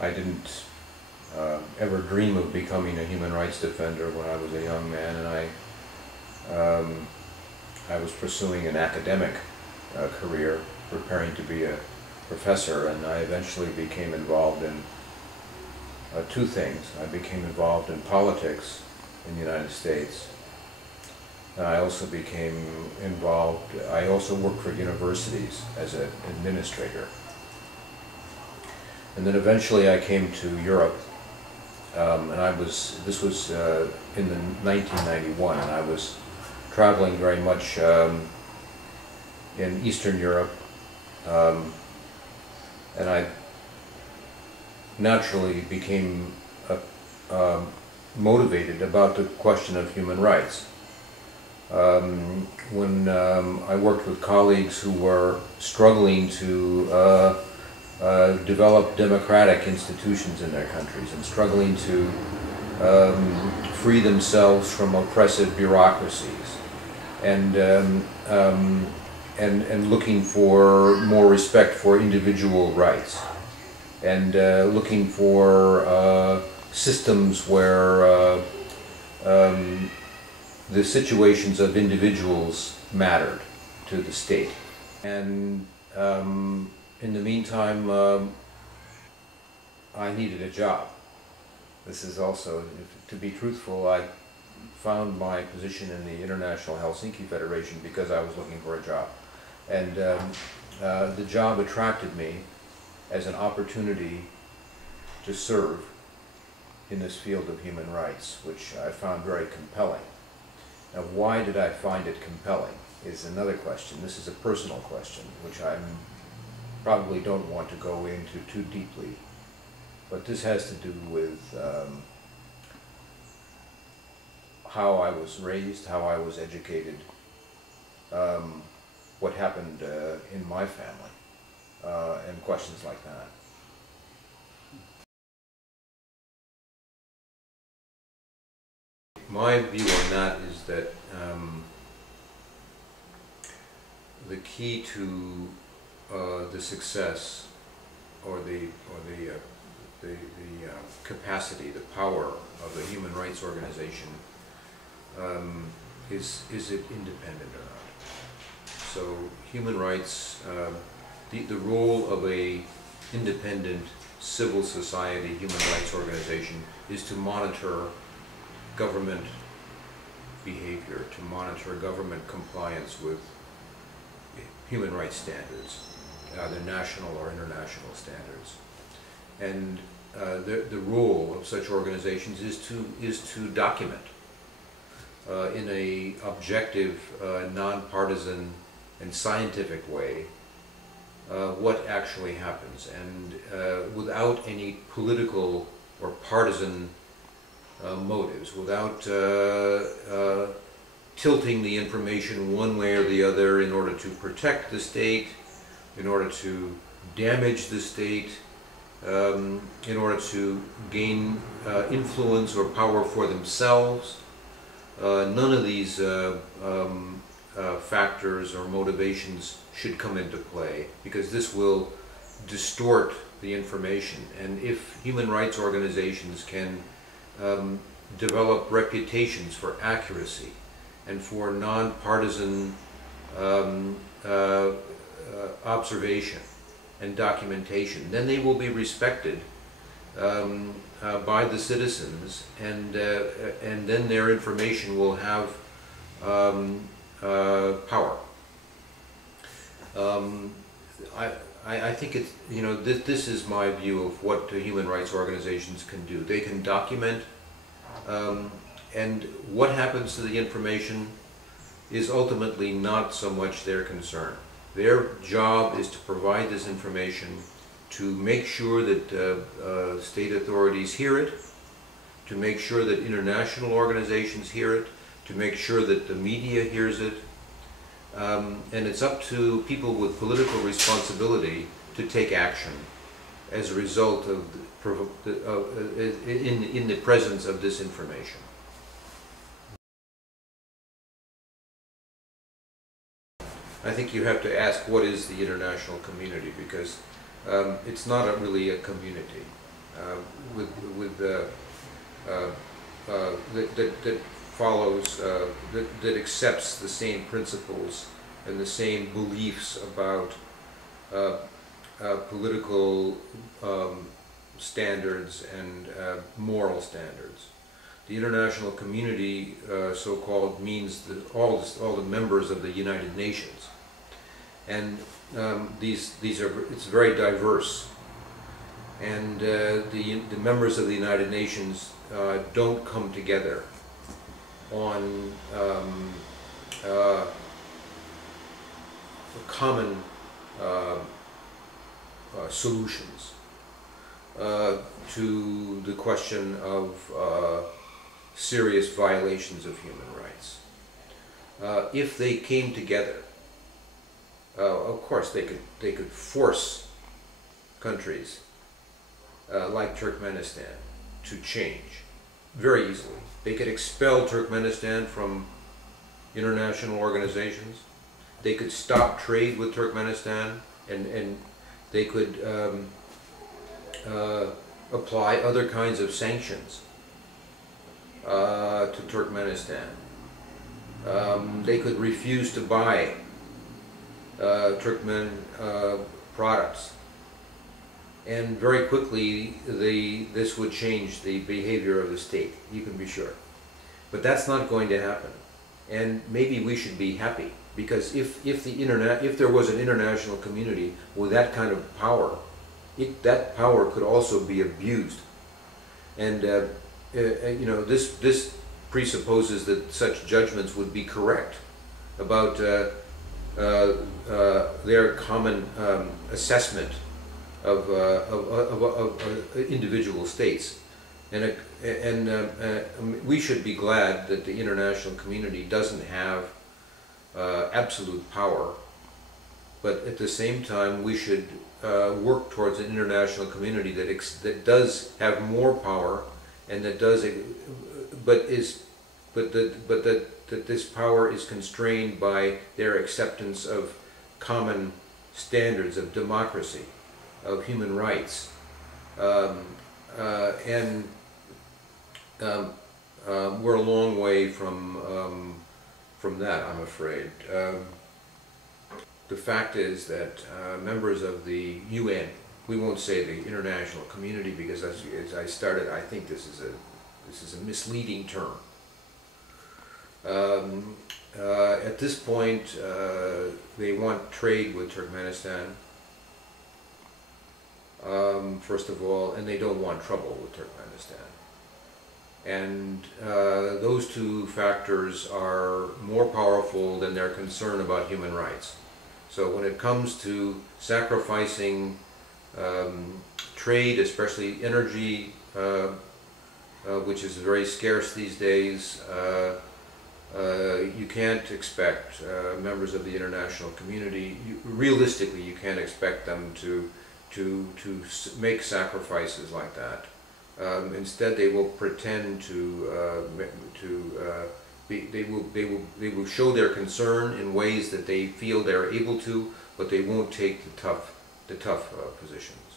I didn't ever dream of becoming a human rights defender when I was a young man, and I was pursuing an academic career, preparing to be a professor, and I eventually became involved in two things. I became involved in politics in the United States, and I also became involved, I also worked for universities as an administrator. And then eventually I came to Europe, and this was in 1991, and I was traveling very much in Eastern Europe, and I naturally became motivated about the question of human rights. When I worked with colleagues who were struggling to develop democratic institutions in their countries and struggling to free themselves from oppressive bureaucracies, and looking for more respect for individual rights, and looking for systems where the situations of individuals mattered to the state. And in the meantime, I needed a job. This is also, to be truthful, I found my position in the International Hellsinki Federation because I was looking for a job. And the job attracted me as an opportunity to serve in this field of human rights, which I found very compelling. Now, why did I find it compelling is another question. This is a personal question, which I probably don't want to go into too deeply. But this has to do with how I was raised, how I was educated, what happened in my family, and questions like that. My view on that is that the key to the success or the capacity, the power of a human rights organization is it independent or not? So human rights, the role of a independent civil society human rights organization is to monitor government behavior, to monitor government compliance with human rights standards, either national or international standards. And the role of such organizations is to document in a objective, nonpartisan, and scientific way what actually happens, and without any political or partisan motives, without tilting the information one way or the other in order to protect the state, in order to damage the state, in order to gain influence or power for themselves. None of these factors or motivations should come into play, because this will distort the information. And if human rights organizations can develop reputations for accuracy and for nonpartisan observation and documentation, then they will be respected by the citizens, and then their information will have power. I think it's, this is my view of what human rights organizations can do. They can document, and what happens to the information is ultimately not so much their concern. Their job is to provide this information, to make sure that state authorities hear it, to make sure that international organizations hear it, to make sure that the media hears it. And it's up to people with political responsibility to take action as a result of in the presence of this information. I think you have to ask, what is the international community? Because it's not really a community. that follows, that accepts the same principles and the same beliefs about political standards and moral standards. The international community, so-called, means all the members of the United Nations, and it's very diverse. And the members of the United Nations don't come together on common solutions to the question of serious violations of human rights. If they came together, of course they could force countries like Turkmenistan to change very easily. They could expel Turkmenistan from international organizations. They could stop trade with Turkmenistan, and they could apply other kinds of sanctions to Turkmenistan. They could refuse to buy Turkmen products. And very quickly, this would change the behavior of the state, you can be sure. But that's not going to happen. And maybe we should be happy, because if there was an international community with that kind of power, that power could also be abused. And you know, this presupposes that such judgments would be correct about their common assessment of individual states, and we should be glad that the international community doesn't have absolute power, but at the same time we should work towards an international community that does have more power, and that does, but that this power is constrained by their acceptance of common standards of democracy, of human rights, and we're a long way from that, I'm afraid. The fact is that members of the UN, we won't say the international community, because as I started, I think this is a misleading term. At this point, they want trade with Turkmenistan, first of all, and they don't want trouble with Turkmenistan. And those two factors are more powerful than their concern about human rights. So when it comes to sacrificing trade, especially energy, which is very scarce these days, you can't expect members of the international community, realistically you can't expect them to make sacrifices like that. Instead, they will pretend they will show their concern in ways that they feel they're able to, but they won't take the tough positions.